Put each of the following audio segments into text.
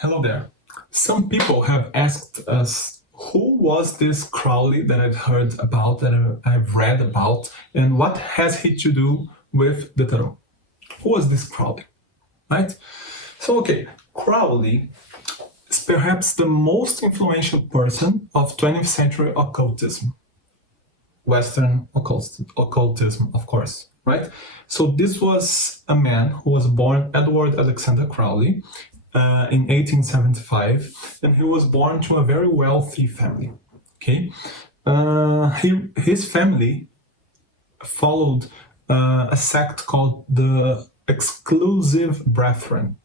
Hello there. Some people have asked us who was this Crowley that I've heard about, that I've read about, and what has he to do with the tarot? Who was this Crowley? Right? So, okay, Crowley is perhaps the most influential person of 20th century occultism. Western occultism, of course, right? So this was a man who was born Edward Alexander Crowley in 1875, and he was born to a very wealthy family. Okay, his family followed a sect called the Exclusive Brethren.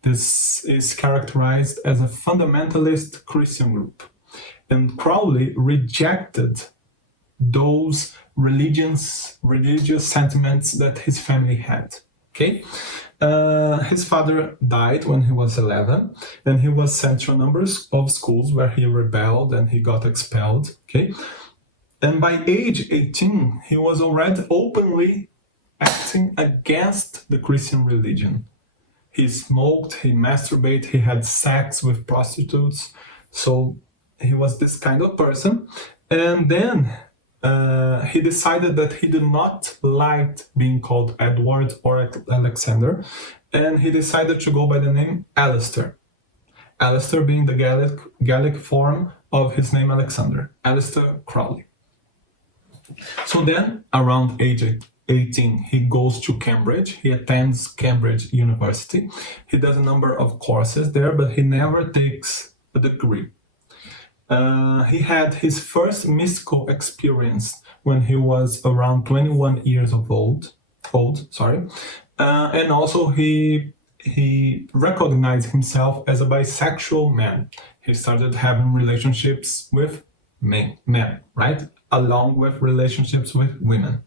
This is characterized as a fundamentalist Christian group, and Crowley rejected those religious sentiments that his family had. Okay, his father died when he was 11, and he was sent to a number of schools where he rebelled and he got expelled. Okay, and by age 18, he was already openly acting against the Christian religion. He smoked, he masturbated, he had sex with prostitutes. So he was this kind of person. And then he decided that he did not like being called Edward or Alexander, and he decided to go by the name Aleister. Aleister being the Gaelic form of his name Alexander, Aleister Crowley. So then, around age 18, he goes to Cambridge. He attends Cambridge University. He does a number of courses there, but he never takes a degree. He had his first mystical experience when he was around 21 years of old. And also he recognized himself as a bisexual man. He started having relationships with men, right? Along with relationships with women.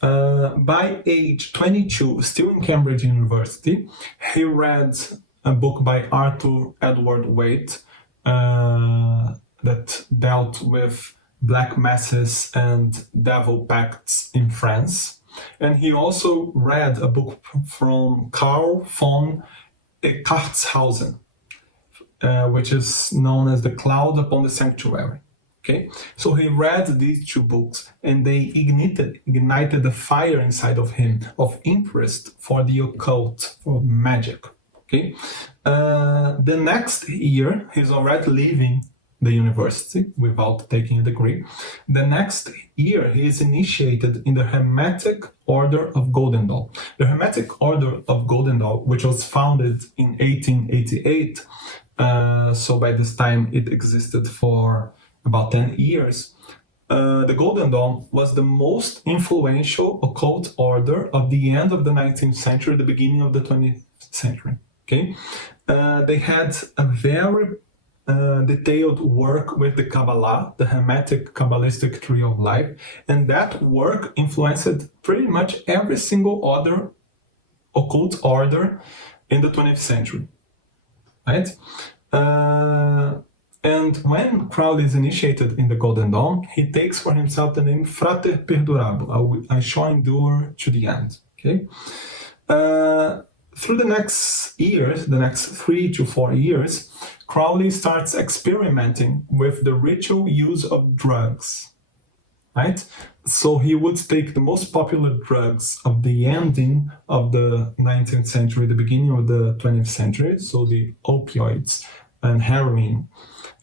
By age 22, still in Cambridge University, he read a book by Arthur Edward Waite that dealt with black masses and devil pacts in France. And he also read a book from Karl von Eckartshausen, which is known as The Cloud Upon the Sanctuary. Okay, so he read these two books, and they ignited the fire inside of him of interest for the occult, for magic. Okay, the next year he's already leaving the university without taking a degree. The next year he is initiated in the Hermetic Order of Golden Dawn. The Hermetic Order of Golden Dawn, which was founded in 1888, so by this time it existed for about 10 years. The Golden Dawn was the most influential occult order of the end of the 19th century, the beginning of the 20th century. Okay, they had a very detailed work with the Kabbalah, the Hermetic Kabbalistic tree of life, and that work influenced pretty much every single other occult order in the 20th century, right? And when Crowley is initiated in the Golden Dawn, he takes for himself the name Frater Perdurabo, I shall endure to the end. Okay. Through the next years, the next 3 to 4 years, Crowley starts experimenting with the ritual use of drugs, right? So he would take the most popular drugs of the ending of the 19th century, the beginning of the 20th century, so the opioids and heroin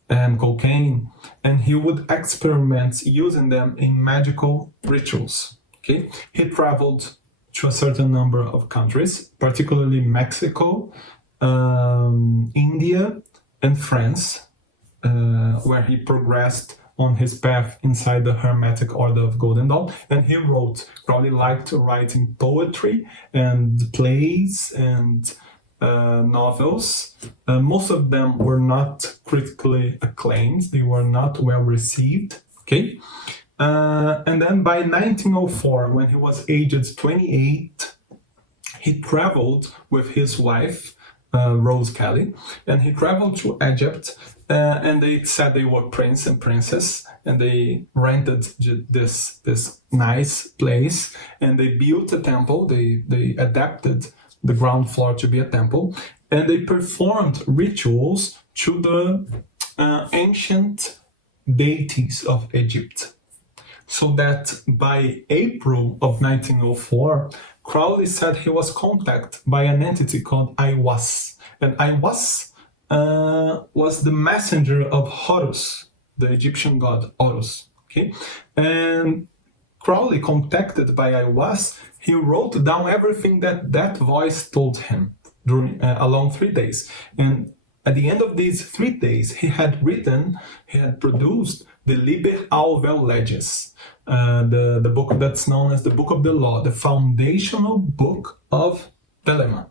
and cocaine, and he would experiment using them in magical rituals. Okay, he traveled to a certain number of countries, particularly Mexico, India, and France, where he progressed on his path inside the Hermetic Order of Golden Dawn. And he wrote. Crowley liked writing poetry and plays and novels. Most of them were not critically acclaimed. They were not well received. Okay. And then by 1904, when he was aged 28, he traveled with his wife, Rose Kelly, and he traveled to Egypt, and they said they were prince and princess, and they rented this nice place, and they built a temple. They adapted the ground floor to be a temple, and they performed rituals to the ancient deities of Egypt. So that by April of 1904, Crowley said he was contacted by an entity called Aiwass. And Aiwass was the messenger of Horus, the Egyptian god Horus. Okay? And Crowley, contacted by Aiwass, he wrote down everything that voice told him during along 3 days. And at the end of these 3 days, he had produced the Liber Auvel Leges, the book that's known as the Book of the Law, the foundational book of Telema.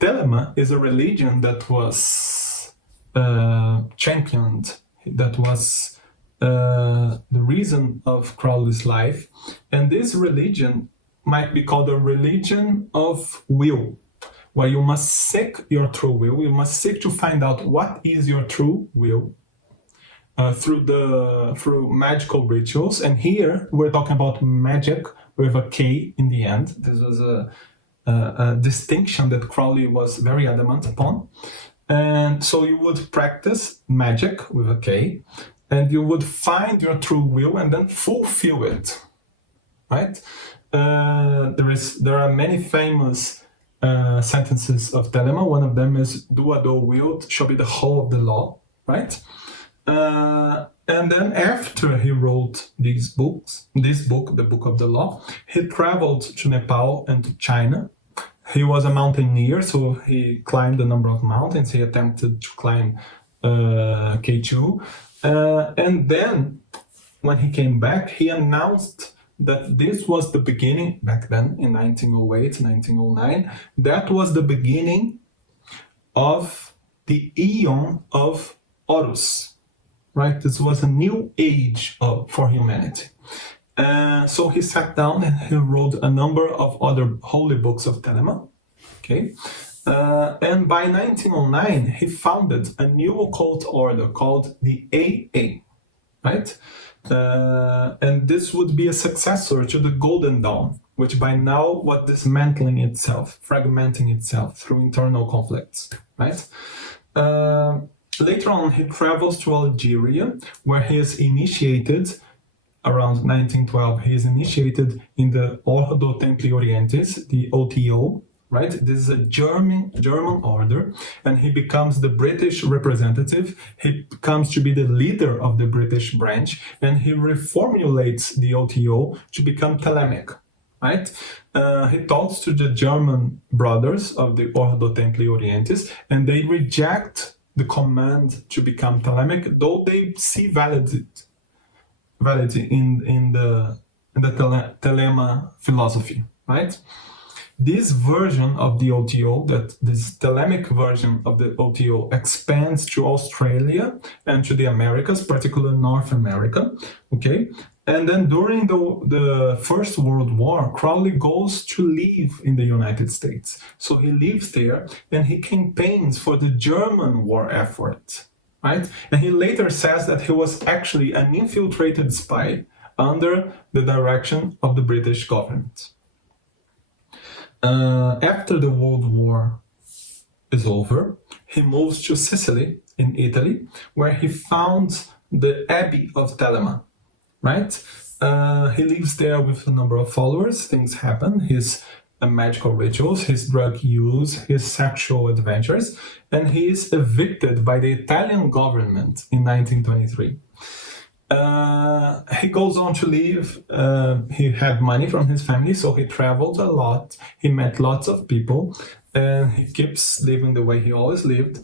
Telema is a religion that was championed, that was the reason of Crowley's life. And this religion might be called a religion of will, where you must seek your true will. You must seek to find out what is your true will through magical rituals. And here we're talking about magic with a K in the end. This was a distinction that Crowley was very adamant upon. And so you would practice magic with a K, and you would find your true will and then fulfill it, right? There are many famous sentences of Telema. One of them is, "Do what thou wilt shall be the whole of the law," right? And then after he wrote this book, the Book of the Law, he traveled to Nepal and to China. He was a mountaineer, so he climbed a number of mountains. He attempted to climb K2. And then when he came back, he announced that this was the beginning, back then in 1908, 1909, that was the beginning of the Aeon of Horus. Right, this was a new age for humanity. So he sat down and he wrote a number of other holy books of Telema. Okay, and by 1909 he founded a new occult order called the AA. Right, and this would be a successor to the Golden Dawn, which by now was dismantling itself, fragmenting itself through internal conflicts. Right. Later on, he travels to Algeria, where he is initiated, around 1912, he is initiated in the Ordo Templi Orientis, the OTO, right? This is a German order, and he becomes the British representative. He comes to be the leader of the British branch, and he reformulates the OTO to become Thelemic, right? He talks to the German brothers of the Ordo Templi Orientis, and they reject the command to become Thelemic, though they see validity in the Thelema philosophy, right? This version of the OTO, this Thelemic version of the OTO, expands to Australia and to the Americas, particularly North America, okay? And then during the First World War, Crowley goes to live in the United States. So he lives there and he campaigns for the German war effort, right? And he later says that he was actually an infiltrated spy under the direction of the British government. After the World War is over, he moves to Sicily in Italy, where he founds the Abbey of Telema. Right? He lives there with a number of followers. Things happen. His magical rituals, his drug use, his sexual adventures, and he is evicted by the Italian government in 1923. He goes on to live. He had money from his family, so he traveled a lot. He met lots of people, and he keeps living the way he always lived.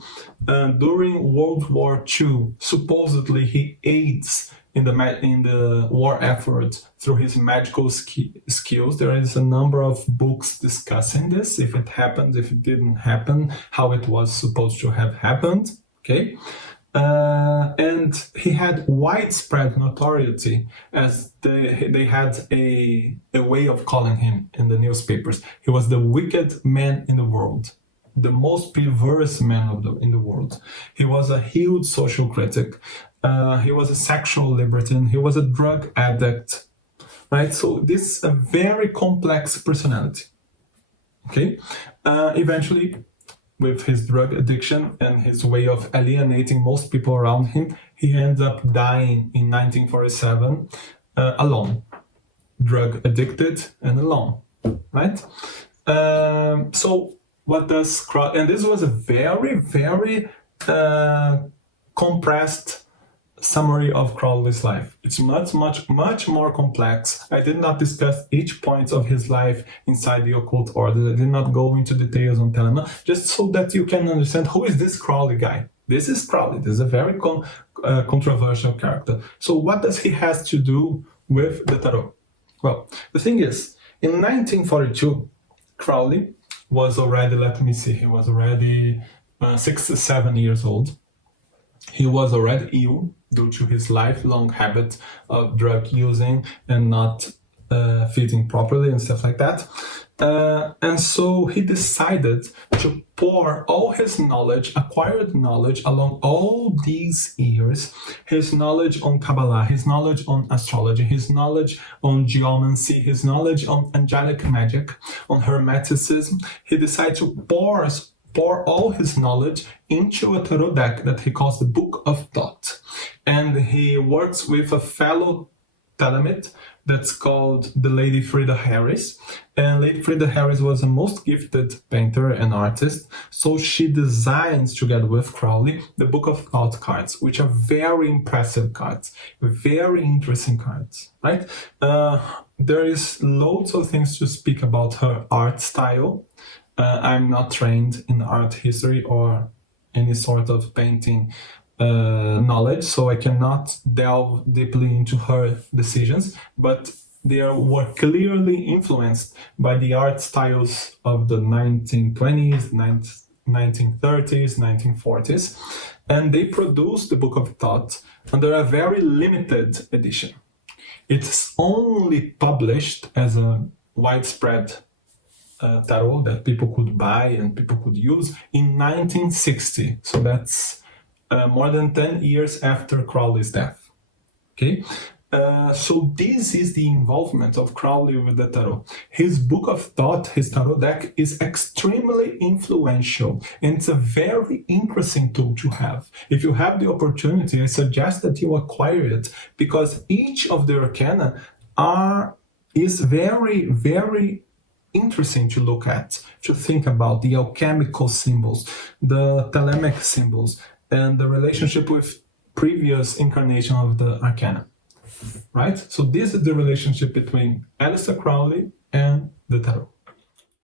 During World War II, supposedly he aids in the war effort through his magical skills. There is a number of books discussing this, if it happened, if it didn't happen, how it was supposed to have happened, okay? And he had widespread notoriety, as they had a way of calling him in the newspapers. He was the wicked man in the world, the most perverse man in the world. He was a huge social critic. He was a sexual libertine. He was a drug addict, right? So this is a very complex personality. Okay. Eventually, with his drug addiction and his way of alienating most people around him, he ends up dying in 1947 alone, drug addicted and alone, right? So what does Crowley, and this was a very, very compressed summary of Crowley's life. It's much more complex. I did not discuss each point of his life inside the occult order. I did not go into details on Telema, just so that you can understand who is this Crowley guy. This is Crowley. This is a very controversial character. So what does he has to do with the tarot? Well, the thing is, in 1942, Crowley was already, he was already 67 years old. He was already ill due to his lifelong habit of drug using and not feeding properly and stuff like that. And so he decided to pour all his knowledge, acquired knowledge along all these years, his knowledge on Kabbalah, his knowledge on astrology, his knowledge on geomancy, his knowledge on angelic magic, on hermeticism. He decided to pour all his knowledge into a tarot deck that he calls the Book of Thoth. And he works with a fellow Telemite that's called the Lady Frida Harris. And Lady Frida Harris was the most gifted painter and artist. So she designs, together with Crowley, the Book of Thoth cards, which are very impressive cards, very interesting cards, right? There is loads of things to speak about her art style. I'm not trained in art history or any sort of painting knowledge, so I cannot delve deeply into her decisions, but they were clearly influenced by the art styles of the 1920s, 1930s, 1940s, and they produced the Book of Thoth under a very limited edition. It's only published as a widespread tarot that people could buy and people could use in 1960. So that's more than 10 years after Crowley's death. Okay, so this is the involvement of Crowley with the tarot. His Book of Thoth, his tarot deck, is extremely influential, and it's a very interesting tool to have. If you have the opportunity, I suggest that you acquire it, because each of the arcana is very, very interesting to look at, to think about the alchemical symbols, the thelemic symbols, and the relationship with previous incarnation of the arcana, right? So this is the relationship between Aleister Crowley and the tarot.